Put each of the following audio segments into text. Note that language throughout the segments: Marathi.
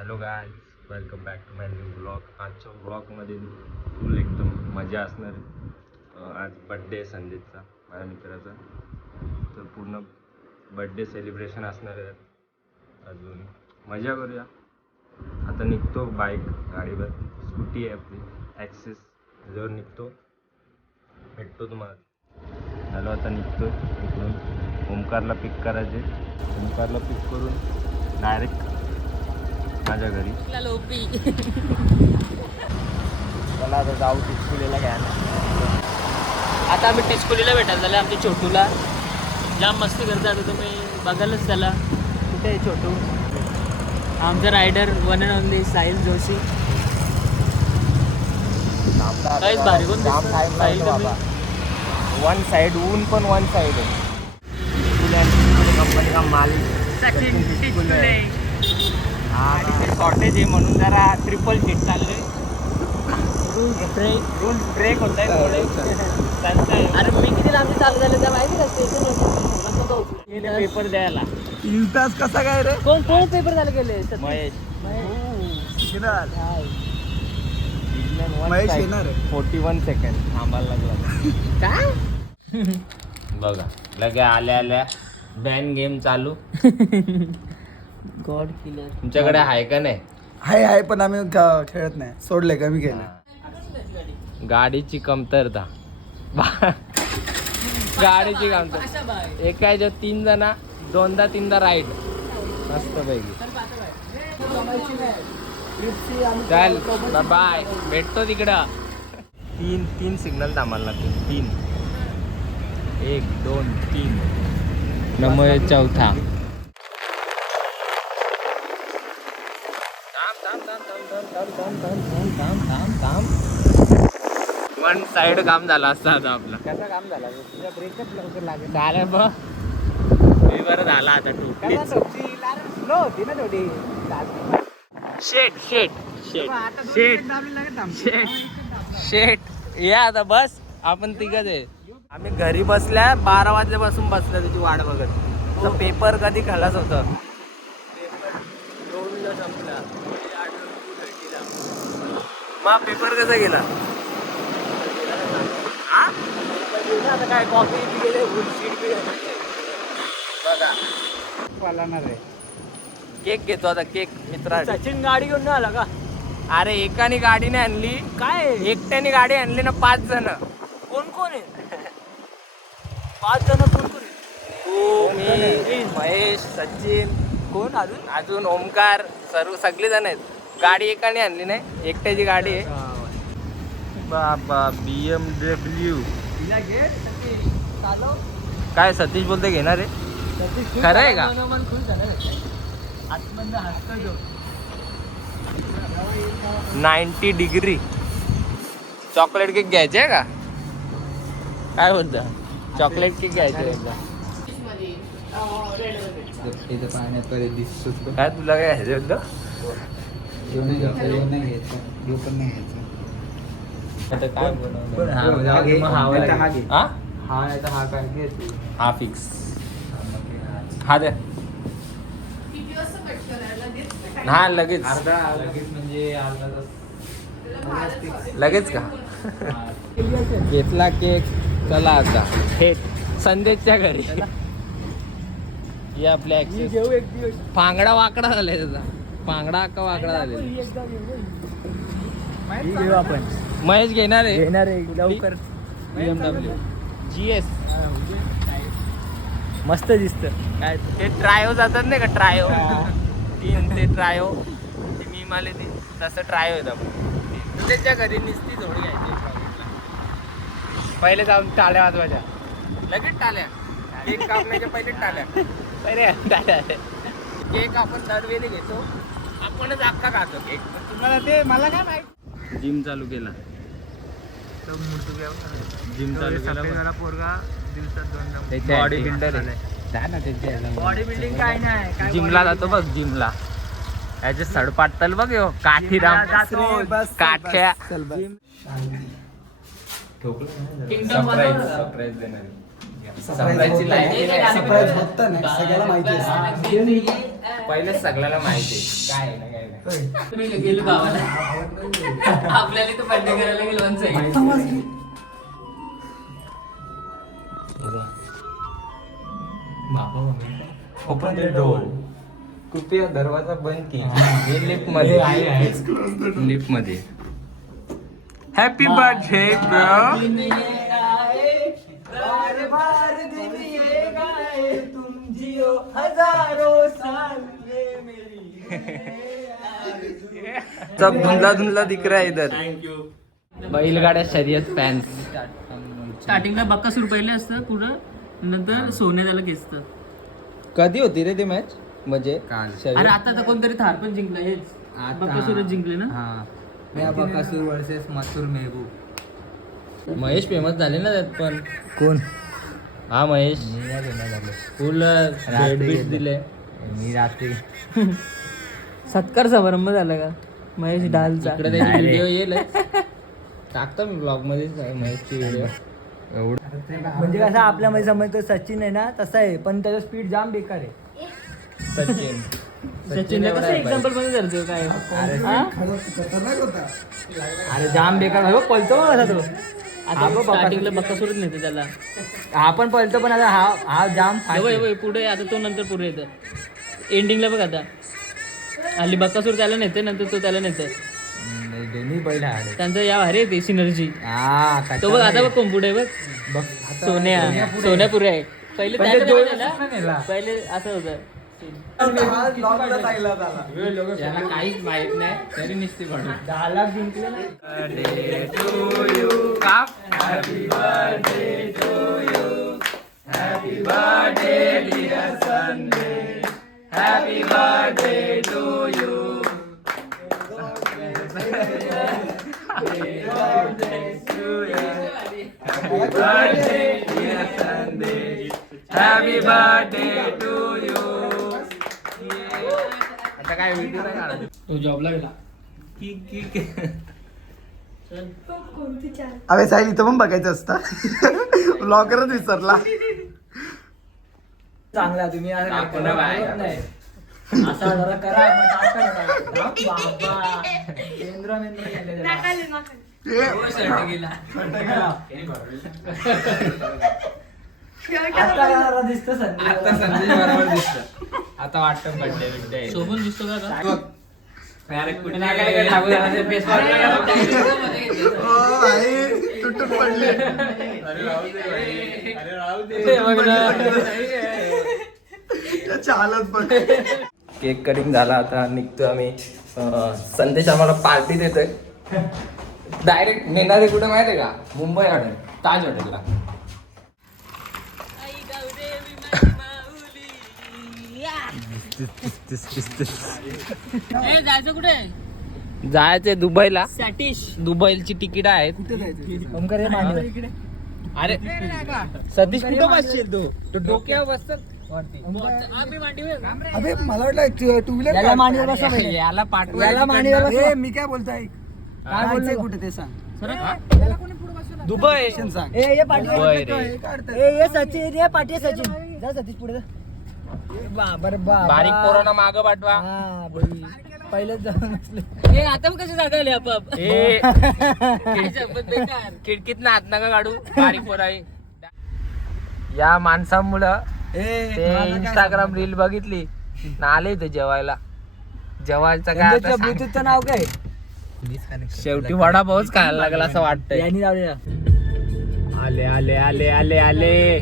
Hello guys, welcome back to my new blog. आजच्या ब्लॉगमध्ये फुल एकदम मजा असणार. आज बड्डे आहे संदीपचा, माझ्या मित्राचा. तर पूर्ण बड्डे सेलिब्रेशन असणार आहे. अजून मजा करूया. आता निघतो बाईक गाडीवर, स्कूटी आहे आपली ॲक्सेस, जवळ निघतो, भेटतो तुम्हाला. हॅलो, आता निघतो इकडून. ओमकारला पिक करायचे. ओमकारला पिक करून डायरेक्ट माझ्या घरी. चला आता जाऊ टिचकुलीला घ्यायला. आता आम्ही टिचकुलीला भेटायला झालं आमच्या छोटूला. जाम मस्ती करतात, आता तुम्ही बघालच त्याला. कुठे आहे छोटू? आमचा rider one and only Sahil Joshi. काहीच भारी कोण साहिल बाबा. वन साइड ऊन पण वन साइड आहे. कंपनी का मालिक सचिन टिचकुले. शॉर्टेज आहे म्हणून जरा ट्रिपल सीट चालले. रूल ब्रेक होत आहे थोडे. अरे मी किती लांब चालू झालं त्या माहिती का? स्टेशन पेपर द्यायला 3 तास कसा काय रे? कोण कोण पेपर झाले गेले? महेश महेश येणार आहे. 41 सेकंड थांबायला लागला. काय बघा लगे आल्या आल्या बॅन गेम चालू. God killer. तुमच्याकडे आहे का नाही? आहे पण आम्ही खेळत नाही, सोडले, कमी केलं. गाडीची कमतरता. गाडीची कमतरता. एका जो 3 जण 2दा-3दा राईड. मस्त पैकी. चल बाय, भेटतो तिकडं. 3 सिग्नल थांबायला लागतील. 3 1 2 3. नंबर 4. वन साइड काम झालं असतं आता आपलं. कसं काम झालं? तुझा ब्रेकअप लवकर लागेल. झालं मग मी बरं झाला आता. स्लो होती ना थोडी. शेट शेट शेट शेट शेट शेट या आता बस. आपण तिघच आहे. आम्ही घरी बसल्या 12 वाजल्यापासून बसल्या तुझी वाट बघत. तर पेपर कधी खलास होतं. संपला. मग पेपर कसा गेला? आता काय कॉफी गेले पालणार आहे. केक घेतो आता. केक मित्रा. सचिन गाडी घेऊन नाही आला का? अरे एकाने गाडी नाही आणली. काय एकट्याने गाडी आणली ना 5 जण. कोण कोण आहे? 5 जण कोण कोण आहे? तू, मी, महेश, सचिन, कोण अजून? अजून ओमकार, सर्व सगळे जण आहेत. गाडी एकाने आणली नाही, एकट्याची गाडी आहे. बाबा BMW. काय सतीश बोलते घेणार आहे? खरं आहे का? 90 डिग्री चॉकलेट केक घ्यायचे आहे का? काय बोलता? चॉकलेट केक घ्यायचे काय? तुला काय घ्यायचं होतं? आता काय हा फिक्स. हा द्या. हा लगेच लगेच का? घेतला केक. चला आता थेट संदेशच्या घरी. या आपल्या घेऊ एक दिवस. पांगडा वाकडा झालाय त्याचा. पांगडा का वाकडा झाले. घेऊ आपण. महेश घेणार आहे. घेणार आहे लवकर. BMW GS मस्त दिसत. काय ते ट्रायो जातात नाही का? ट्रायो 3 ते ट्रायो मी मला ते तसं ट्रायो येतं. त्याच्या घरी निसती थोडी घ्यायची. पहिले जाऊन टाळ्या वाजवायच्या. लगेच टाळ्या. केक कापण्याच्या पहिले टाळ्या. पहिले टाळ्या. केक आपण दरवेळी घेतो. आपणच अख्खा खातो केक. तुम्हाला ते मला काय माहिती. जिम चालू केला. जिम चालू केला. पोरगा दिवसात 2 बॉडी बिल्डर आहे. बॉडी बिल्डिंग काय नाही. जिमला जातो बघ. जिमला याचे सडपाटल बघ. यो काठीराम काठ्या. सरप्राईज देणार. सरप्राईज होत नाही, सगळ्याला माहिती असतं. पहिलेच सगळ्याला माहिती आहे. काय आहे ना काय नाही. तुम्ही गेलो गावाला आपल्याला तर बर्थडे करायला गेलो one side. Open the door. कृपया दरवाजा बंद की. हे लिफ्ट मध्ये. लिफ्ट मध्ये. Happy birthday bro. सब धुंधला धुंधला दिख रहा है इधर. बैलगाड्या शर्यत फॅन्स. स्टार्टिंगला 72 पहिले असतं पुढं, नंतर सोने त्याला खेचतं. कधी होती रे ती मॅच? म्हणजे अरे आता तर कोणतरी थार पण जिंकला हेच बकासूरच जिंकले ना. बकासूर वर्सेस मसूर मेहबूब. महेश फेमस झाले ना त्यात पण. कोण? हा महेश फुल बीट दिले. मी रात्री सत्कार समारंभ झाला का महेश डालचा? इकडे त्याची व्हिडिओ येईल टाकतो मी ब्लॉग मध्ये महेशची व्हिडिओ. म्हणजे कसं आपल्यामध्ये समजतो सचिन आहे ना तसा आहे, पण त्याचा स्पीड जाम बेकार आहे. सचिन सचिनला कसं एक्झाम्पल मध्ये धरतो काय? हा? अरे जाम बेकार आहे, पळतो मग असा तो. आता स्टार्टिंगला बकासूरच नेते त्याला. हा पण पळतो, पण आता हा जाम fast आहे. होय पुढे आता तो नंतर पुढे येतं. एंडिंगला बघ आता हल्ली बकासूर त्याला नेते, नंतर तो त्याला नेते. दोन्ही बैल आहे. त्यांचं या भारी आहे ते सिनर्जी. हा तो बघ आता बघ कोण पुढे बघ. सोन्यापुरे आहे. पहिले पहिले असं होतं. याला काहीच माहित नाही तरी निश्चित म्हणून 10 लाख जिंकले ना. Happy birthday to you. आता काय व्हिडिओ नाही काढायचा. तो जॉबला गेला. अबे साहिल इथं पण बघायचं असतं. ब्लॉगरच विसरला. चांगला तुम्ही आपण बाय. असा जरा करा मग टाका नका. बाबा केंद्र आता दिसतो संजय. आता संजय बरोबर दिसत. आता वाटतं बर्थडे शोभून दिसतो का आता? तुटून पडले. चालत पण. केक कटिंग झाला, आता निघतो आम्ही. संदेश आम्हाला पार्टी देतोय. डायरेक्ट नेणारे कुठे माहिती आहे का? मुंबई हॉटेल, ताज हॉटेलला. जायचं कुठे? जायचंय दुबईला. सॅटिश दुबईची तिकीट आहेत. ओमकार हे मांडीवर. अरे सतीश कुठं बसशील तू डोक्यावर बसत. आम्ही मांडीवर. अबे मला वाटलं टू व्हीलर याला मांडीवर बसा पहिले. याला पाठवा. याला मांडीवर बसा. मी काय बोलतोय काय बोलतोय कुठे ते सांग. दुबई सांग. ए ये पाठी दुबई रे. ये सचिन ये पाठी सचिन. जा सतीश पुढे जा. बाबर बारीक पोरांना मागं पाठवा. हा बोल. पहिलेच जाऊन असले. ए आता मग कशी जागा आली आपाप? खिडकीत ना हात नका काढू. बारीक पोर आहे. या माणसामुळं ते इंस्टाग्राम रील बघितली ना आले ते जेवायला. जेवायचं काय आता सांग. ब्लूटूथचं नाव काय? शेवटी वडापावच खायला लागला असं वाटतंय. यांनी लावलेला. आले आले आले आले आले.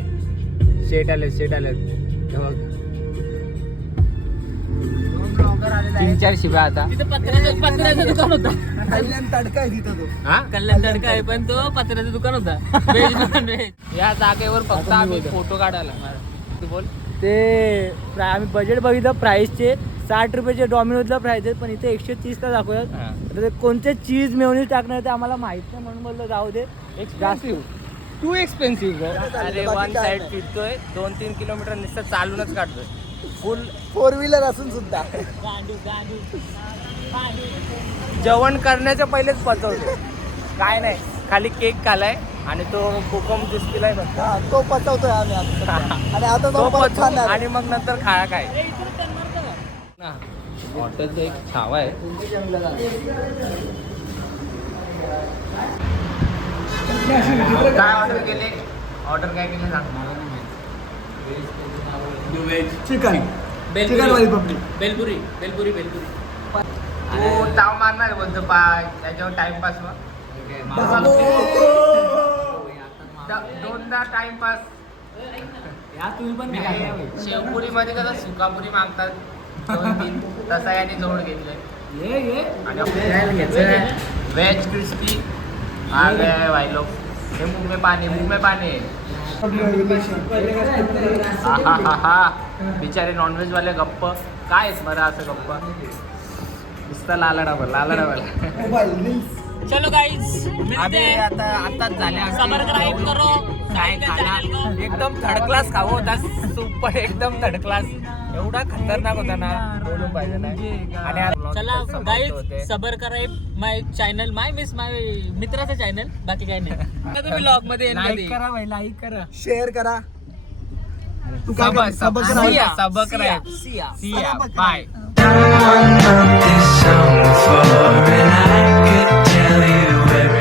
शेट आले शेट आले. 3-4 शिव्या आता. तिथं पत्र्याचं दुकान होता. कल्याण तडका आहे तिथं तो. हा कल्याण तडका आहे पण तो पत्र्याचं दुकान होता. Veg non veg. या जागेवर फक्त आम्ही फोटो काढायला. तू बोल. ते आम्ही बजेट बघितलं प्राइसचे 60 रुपयाचे डॉमिनोजला प्राइस आहे, पण इथे 130 का दाखवतात. हा. आता ते कोणते चीज मेयोनीज टाकणार ते आम्हाला माहित नाही, म्हणून बोललो जाऊ दे. एक्सपेन्सिव्ह. Too expensive. अरे वन साइड फिरतोय 2-3 किलोमीटर नुसतं चालूनच काढतोय. फुल 4 व्हीलर असून सुद्धा जेवण करण्याच्या पहिलेच पचवतो. काय नाही, खाली केक खालाय आणि तो कोकम ज्यूस पिलाय फक्त. तो पचवतोय आम्ही आता. आणि आता तो तो परत पचवू खाणार. आणि मग नंतर खाया काय. हॉटेलचं एक छावा आहे. काय ऑर्डर केले? ऑर्डर काय केले सांग. चिकन बेलपुरी. तू ताव मारणार बोलतो त्याच्यावर टाइमपास दोनदा टाइमपास. तुम्ही पण शेवपुरी मध्ये कसं सुकापुरी मागतात 2-3 तसा याने जोड घेतलंय. आणि व्हेज क्रिस्पी आ गया भाई लोग. हे मुंह में पानी. हा बिचारे नॉनव्हेज वाले गप्प काय बरं असं गप्प नुसतं लालाडावर. चलो गाइस अबे आता आताच झाले. सबस्क्राइब करो. काय खाना एकदम थर्ड क्लास खावं होता. सुपर एकदम थर्ड क्लास. एवढा खतरनाक होता ना बोलून पाहिजे नाही. आणि चला गाइस सबस्क्राइब माय चॅनल माय मित्राचं चॅनल बाकी काय नाही. तुम्ही ब्लॉग मध्ये लाईक करा भाई, लाईक करा, शेअर करा. Subscribe. See ya bye. This song for an